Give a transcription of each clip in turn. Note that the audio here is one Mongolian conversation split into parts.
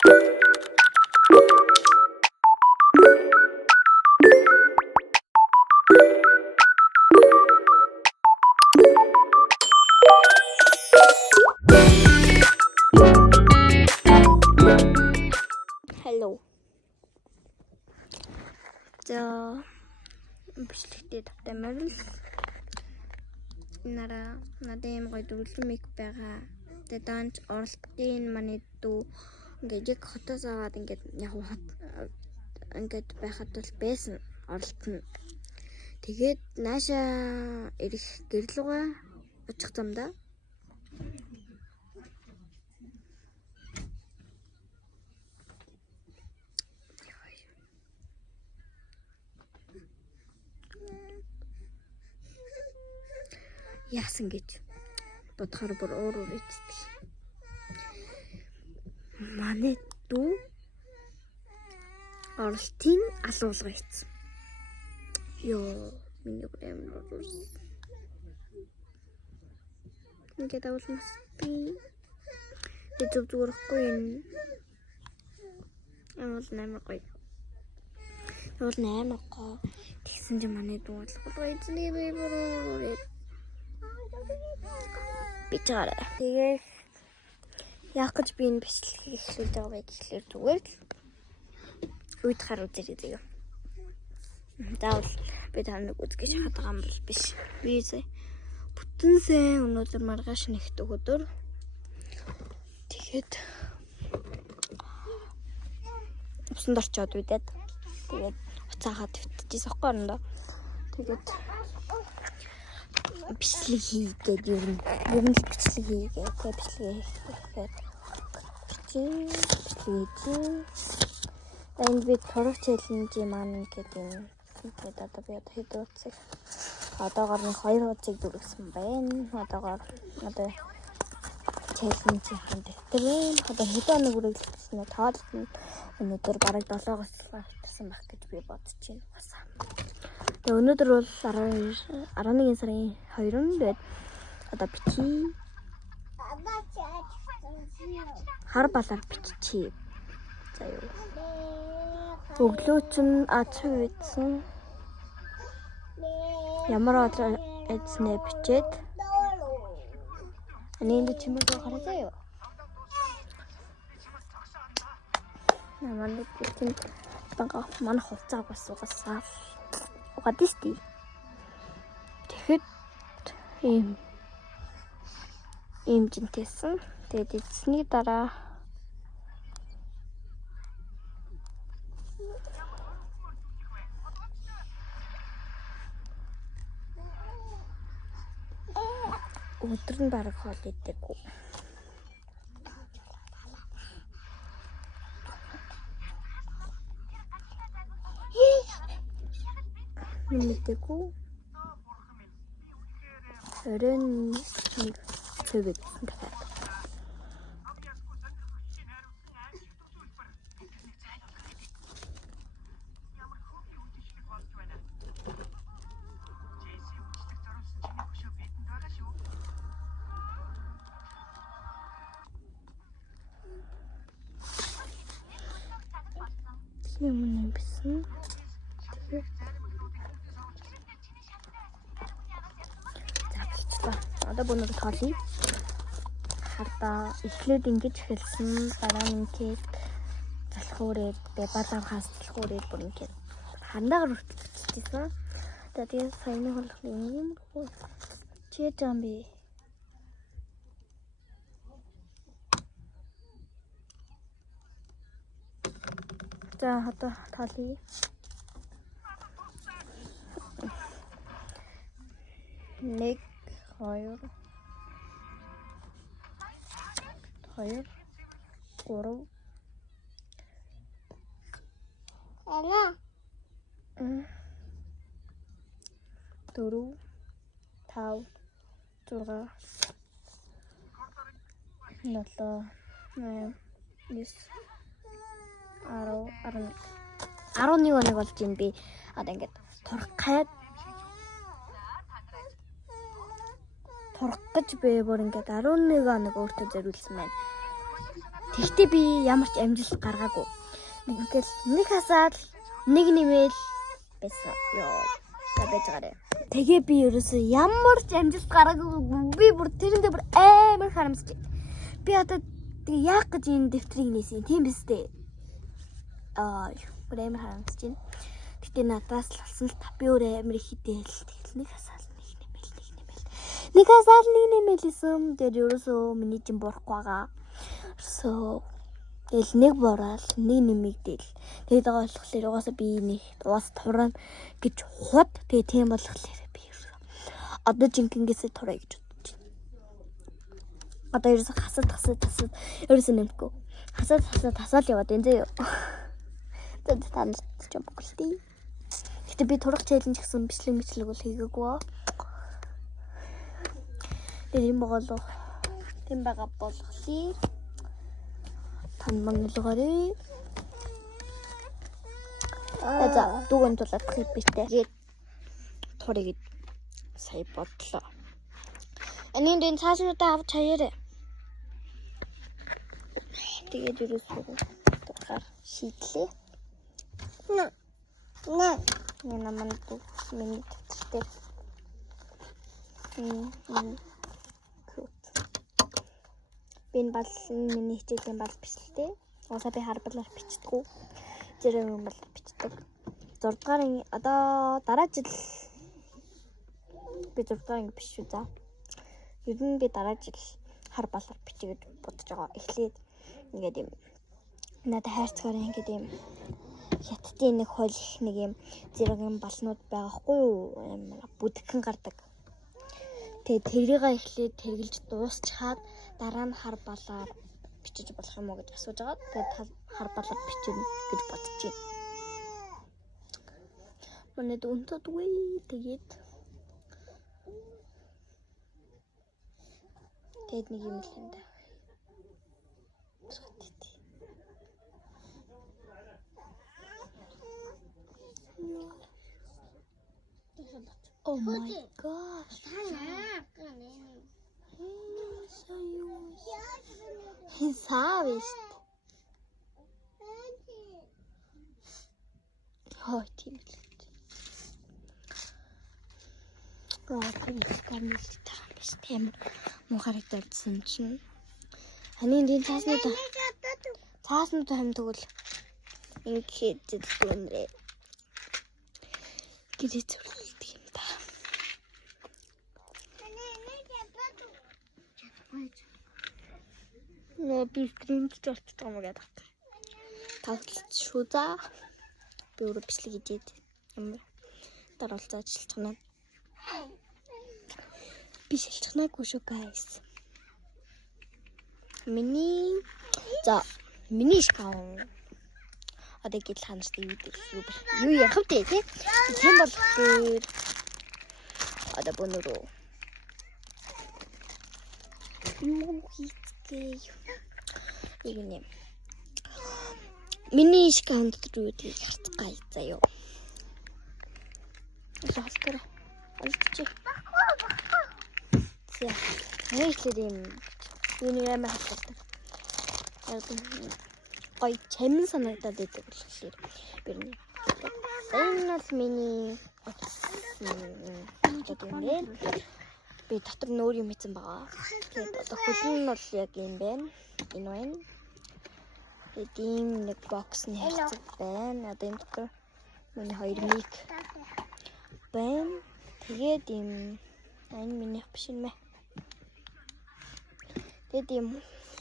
Hello. За бичлэгтээ тавтамаар л надад юм гоё дөрвөлэн мейк байгаа. Тэгээд данч оролтын манай дүү ингээд яг хотоос аваад ингээд яг ингээд байхад бол байсан оролт нь. Тэгээд нааша ирэх гэрлүүгээ очих замдаа яасан гэж бодохоор бүр уур ичдэг. Манай дүү оролтын алуулга хийсэн. Йоо, миний гэмээр ингээд авуулмас би зүгээр энэ авал нэмэр гоё. Авал нэмэр гоё. Тэгсэн чинь манай дүү алуулга эзний би бүр бичаарай. Тэгээ яах гэж би энэ бичлэгийг эхлүүлж байгаа вэ гэхлээр зүгээр л үйд хар үзэрэй заяа. Заавал би таныг үзгэж хаад байгаа юм бол биш. Би бүтэн сайн өнөөдөр маргааш нэгт өдөр. Тэгэхэд усанд орчоод үйдээд тэгээд уцаагаад твитчихсэн байхгүй юм да. Тэгээд бичлэг хийгээд ер нь бичлэг хийгээд бичлэг хийгээд энд би турах челленжийн маань гэдэг юм одоо би хэд удаа одоогоор нэг 2 удаа дүргсэн байна. Одоогоор челленж хийх дээр одоо хэд хоног үргэлжлүүлсэн нь тоолт нь өнөөдөр бараг 7-оос тавьсан байх гэж би бодож байна. Тэгээ өнөөдөр бол 11 сарын 2-нд тэгээд одоо бичиж хар балаар биччихье. За юу. Өглөө чинь цүй идсэн. Ямар эзнээ бичээд нэнд чимэг гаргая юу? Намайг бичин банга манай хувцас угасаа угаадисти. Тэгэхэд ийм жинтэйсэн. Тэгээд эцсний дараа өдөр нь бараг хоол идэггүй. Мэдээгүй. Өрөн нэг цэвэг дахиад. Тийм юм бисэн. Одоо өнөөдөр тоолъё. Хардаа эхлээд ингэж эхэлсэн. Дараа нь ингээд залхуурээд баланхаас залхуурээд бүр ингээд хандаагаар үргэлжлүүлчихсэн. Тэгээд саяны болох юм чи жамби. За одоо тоолъё. Нэг 2 3 4 5 6 7 8 9 11 оног болж юм би одоо ингээд турах гэж би бүр ингээд 11 оног өөртөө зориулсан байна. Гэхдээ би ямар ч амжилт гаргаагүй. Ингээл нэг хасаал нэг нэмэл байсан. Йоо. Табэжгарэ. Тэгээ би ерөөсөө ямар ч амжилт гаргаагүй. Би бүр тэрэндээ бүр амар харамсаж. Би одоо тэгээ яах гэж энэ дэвтрийг нээсэн. Тийм биз дээ. Бүр амар харамсаж байна. Гэтэ надаас л болсон л та. Би өөрөө амар их хидээл. Тэгэл нэг хасаал нэг нэмэл. Нэг хасаал нэг нэмэлсэн. Тэр ерөөсөө миний чинь бурахгүй байгаа. Ерөөсөө тэгэл нэг бораал нэг нэмэгдээл. Тэгээд байгаа болохоор угаасаа би нэг угаасаа тураа гэж хот. Тэгээ тийм болохоор би ерөөсөө одоо жинкэнгээсээ тураа гэж бодож байна. Одоо ерөөсөө хасаад ерөөсөө нэмэхгүй. Хасаад яваад энэ зөө. Тэд танд ч юм болтой. Гэтэ би турах челленж гэсэн бичлэг бол хийгээгүй. Тэгээд юм болов. Тийм байгаа болохоор тань мангалгаарай. За дүүгэн тулаад хийбэртэй. Тэгээд турыг сая бодлоо. Энийн цаашнуудаа авч хаяарай. Тэгээд ерөөсөө тухаар шийдлээ. Не наман ту миний тэтэртэй. Бин бол миний хичээлийн бол бичлээ. Уусаа би харбалаар бичдэг. Зэрэг юм бол бичдэг. 6 дугаар одоо дараа жил би 6 дугаар биш үү за. Ер нь би дараа жил харбалаар бичиж бодож байгаа. Эхлээд ингээд юм надад хайрцгаар ингээд юм хятадын нэг хол нэг юм зэрэг юм балнууд байгаа хгүй юу? Бүдгхэн гардаг. Тэгээ тэрийг эхлээд тэргэлж дуусчаад дараа нь хар балаар бичиж болох юм уу гэж асууж байгаа. Тэгээд хар балаар бичнэ гэж бодож байна. Манайд өнтөдгүй тэгээд нэг юм л юм да. Oh my gosh. Savist. Oh, тийм л. Тийм мухарагдсан чинь. Ханийн энэ цааснууд хамт тэгвэл ингээд зүгнэрээ. Гэрээ зүрлэлт юм да. Би стримч болчих юм уу гэдэг. Тавлт шүү за. Би өөрөө бичлэг хийгээд юм. Дараалцаа ажилтгана. Би шилжчихнаагүй шүү guys. Миний шкаун. Одоо гэл ханартай юу ярих вэ тий? Тийм болохоор одоо бонороо. Юу хийцгээ. Игнэ. Миний шкаунд руу тий харцгаая заяа. Яалтар. Алчи. За. Нэглэр юм. Юуны ямар хатдаг. Гой чамин санагдаад байдаг болохоор бэрний. Энэ бол миний юм. Би дотор нөр юм хийсэн байгаа. Тэгээд одоо хөлн нь бол яг юм байна. Энэ байна. Тэгээд ийм нэг боксны харцаг байна. Одоо энэ дотор миний хоёр мик байна. Тэгээд ийм энэ минийх биш юм ээ. Тэгээд ийм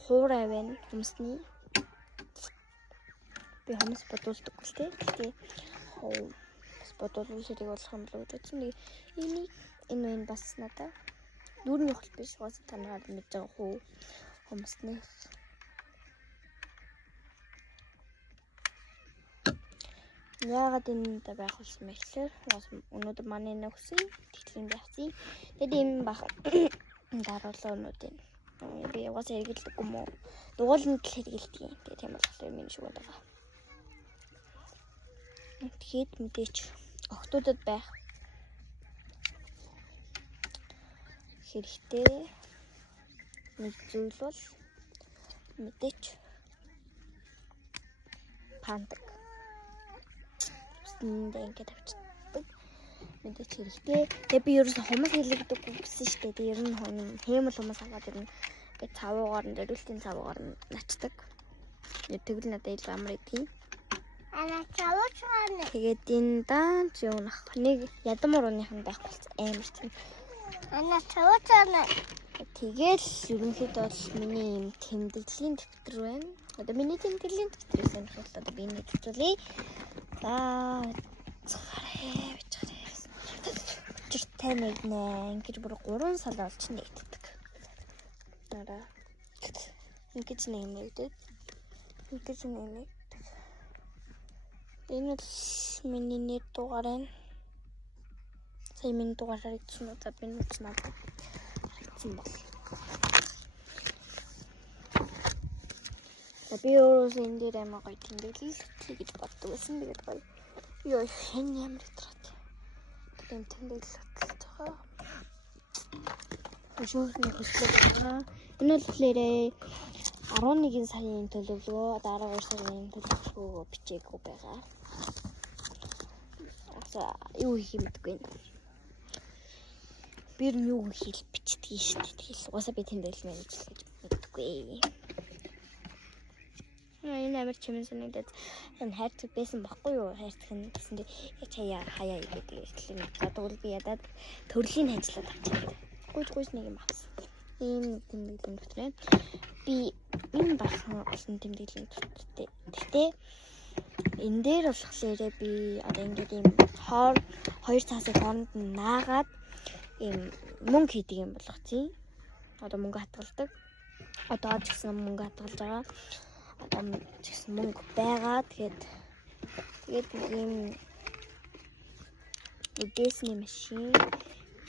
хуурай байна хүмүүсний. Би хамс бодуулдаг л тий. Тэгээ бас бодуулах хэрэг болох юм л гэж бодсон. Энэ бас надаа дүүрний хөл биш уус танаар мэдж байгаа хөө хүмүүсний. Яагаад энэ дэ байх болсон бэ гэхээр өнөөдөр манай нөхсөн тэтгэлийн явцсан. Тэгээд ийм бах дараалалнуудын би угаасаа хэрэгэлдэг юм уу? Дугууланд л хэрэгэлдэг юм. Тэгээд тийм болохоор миний шууд байгаа. Тэгээд мэдээч охтуудад байх хэрэгтэй нэг зүйл бол мэдээч таандаг. Үстэндээ ингээд авчдаг. Мэдээч хэрэгтэй. Тэгээ би ерөөсөө хумс хэлэгдэг гэсэн шүү дээ. Тэгээ ер нь хэмэл хумс аваад ер нь ингээд цавуугаар нь дөрөлтийн цавуугаар нь начдаг. Тэгвэл надад илүү амар идэв. Ана цавууч гэнэ. Тэгээд энэ даанч юу нах нэг ядам урууныхан байх болсон амар тийм. Ана цавууч гэнэ. Тэгэл ерөнхийдөө бол миний юм тэмдэглэлийн дэвтэр байна. Одоо миний тэмдэглэлийн дэвтрээс сонирхол одоо би нэг хэвчүүлээ. За чиртэй нэг ингэж бүр 3 сал болж нэгддэг. Нараа. Ингэж нэгддэг. Ингэж нэгддэг. Энэ бол миний нэг дугаар байна. Сая миний дугаар харагдсан уу? За би нүц надад харагдсан бол. За би өөрөө энэ дээр амар гоё тэмдэглэлтэй гэж боддог байсан. Тэгээд гоё. Йоо хэн ямар итрат. Тийм тэмдэглэл тоо. Өшөөрний хөшлөө. Энэ бол лээрээ 11 сарын төлөвлөгөө, одоо 12 сарын төлөвлөгөө бичээгүй байгаа. За юу хийх юм бэ? Би юу хийх бичдэг шүү дээ. Тэгэл угаасаа би тэмдэглэл мэнэжл гэж мэддэггүй. Энэ амар чимэн санагдаад энэ хайрцаг байсан баггүй юу? Хайрцаг нь гэсэндээ яг хаяа гэдэг юм. Тэгвэл би ядаад төрлийн ажиллаад авчихсан. Гүйж нэг юм авсан. Ийм тэмдэглэлийн дэвтрээ. Би энэ болсон тэмдэглэлийн дэвтрээ. Гэхдээ энэ дээр болохоор би одоо ингээд ийм 2 цаасыг хооронд нь наагаад ийм мөнгө хийдэг юм болгоцсон. Одоо мөнгө хатгалдаг. Одоо ч гэсэн мөнгө хатгалж байгаа. Одоо ч гэсэн мөнгө байгаа. Тэгээд ийм эдесний машин,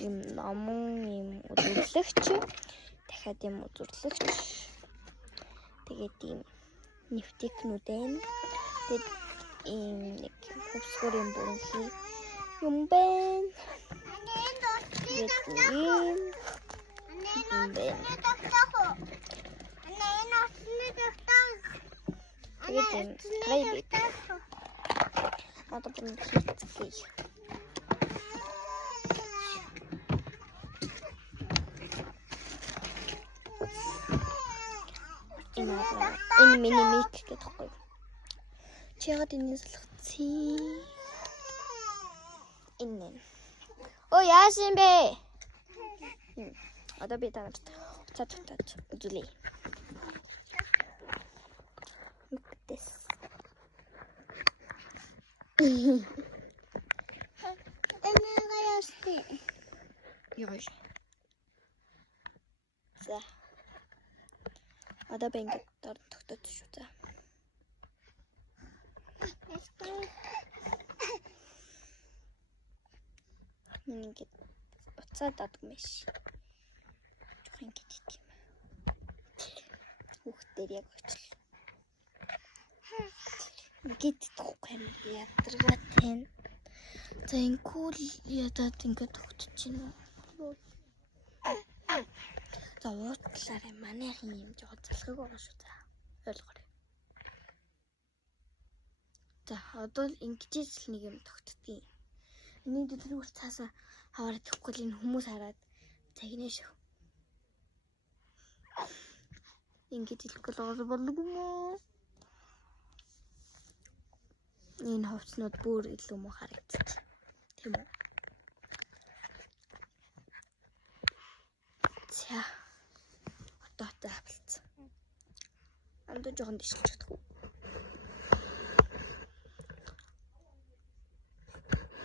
ийм номон, ийм үзүүлэгч, дахиад ийм үзүүлэгч. Тэгээд ийм нефтикнүүд байна. Тэгээд ийм нэг хөвсгөр юм бүрэнхий юм байна. Тэгээд ийм одоо bunu хийцгээе. Энэ миний мик гэдэггүй. Чи яагаад энэ салхацсан? Энэ. Оо яасан бэ? Одоо би танарт уцаа татаж үзүүлье. Миктэс. Яаш. За. Одоо би ингээд тогтоод шүү за. Ингээд уцаа даддаг мэш. Жохин ингээд юм. Хүүхдээр яг очлоо. Ингээд тахгүй юм ядаргаа тань. За инкул ядаад ингээд тогтчихно. За уутлаарай манайхын юм жоо залхаг байгаа шүү за. Ойлгоорой. За одоо ингэж л нэг юм тогтдгийг. Энийг дэлгүүр цаасаа хаваарах гэхгүй л энэ хүмүүс хараад цагнаа шүү. Ингэж хэлэхгүй л болдог юм уу? Энэ хувцснууд бүр илүү муу харагдчих. Тийм үү? За. Одоо таавалцсан. Андуу жоохон дишиж чадах уу?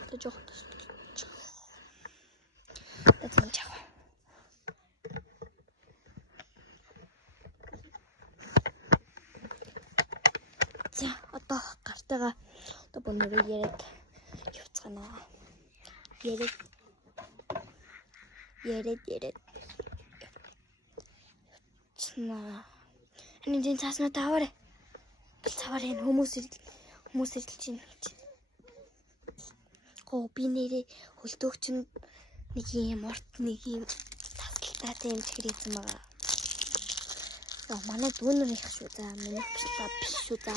Одоо жоохон дишиж. Тэцэн чав. За, одоо гартайгаа одоо бонороо яриад явцгаана. Яриад. Цнаа. Энийг цааснаа таваарай. Таваарай хүмүүс ирлж чинь. Гоо би нэрээ хөлтөөгч нэг юм урт нэг юм тасалтаатай юм чигрээсэн байгаа. Яа манай дүүнэр их шүү за. Миний биш шүү за.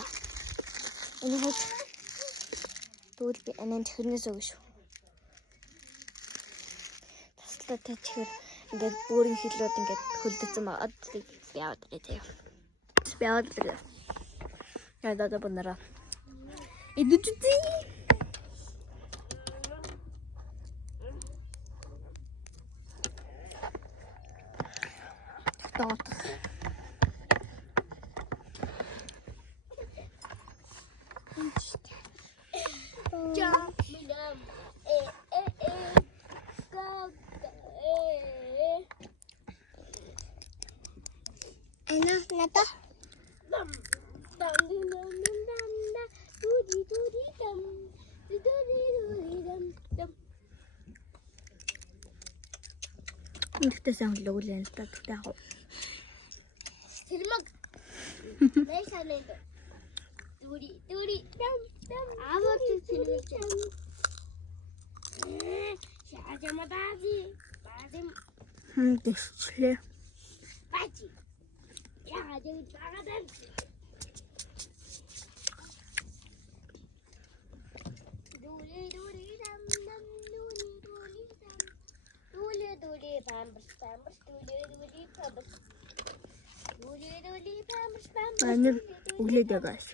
Энэ хэл тэгвэл би анаа чихэрнээс өгнө шүү. Таслаа та чихэр ингээд бүрийн хилүүд ингээд хөлдөцөн байгаа. Би аваад ирээ. Би аваад ирээ. Яа бонора. Идүчти. Тот. Ана ната. Нэгтээс амлуулаа л та тэгтээ яг. Сэрмэг. Мэйшанэд. Дури дам. Аваад сэрмэг. Шаажамадази. Баадим. Дэвчлээ. Баji. Яа, дээ багадан. Дури дам дам дури дам. Дури бамбс дури бамбс. Дури бамбс. Анир өглөөд байгаас.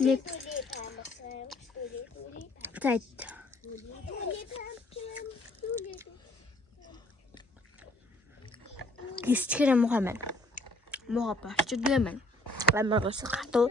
Нэг тайт. Гисчгэр муухай маань. Муухай болчихдгүй маань. Амаргаас хатуу.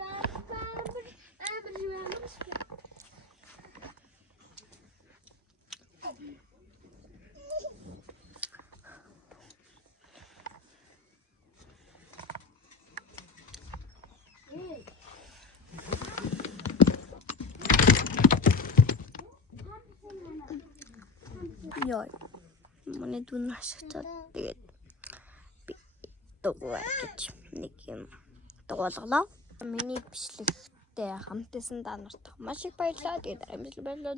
Яа. Манай дүүн хашигтаад тэгээд би дугаа гэж нэг юм дугаалгалаа. Миний бичлэгтэй хамтсан та нарт маш их баярлалаа. Тэгээд амжилт баярлалаа.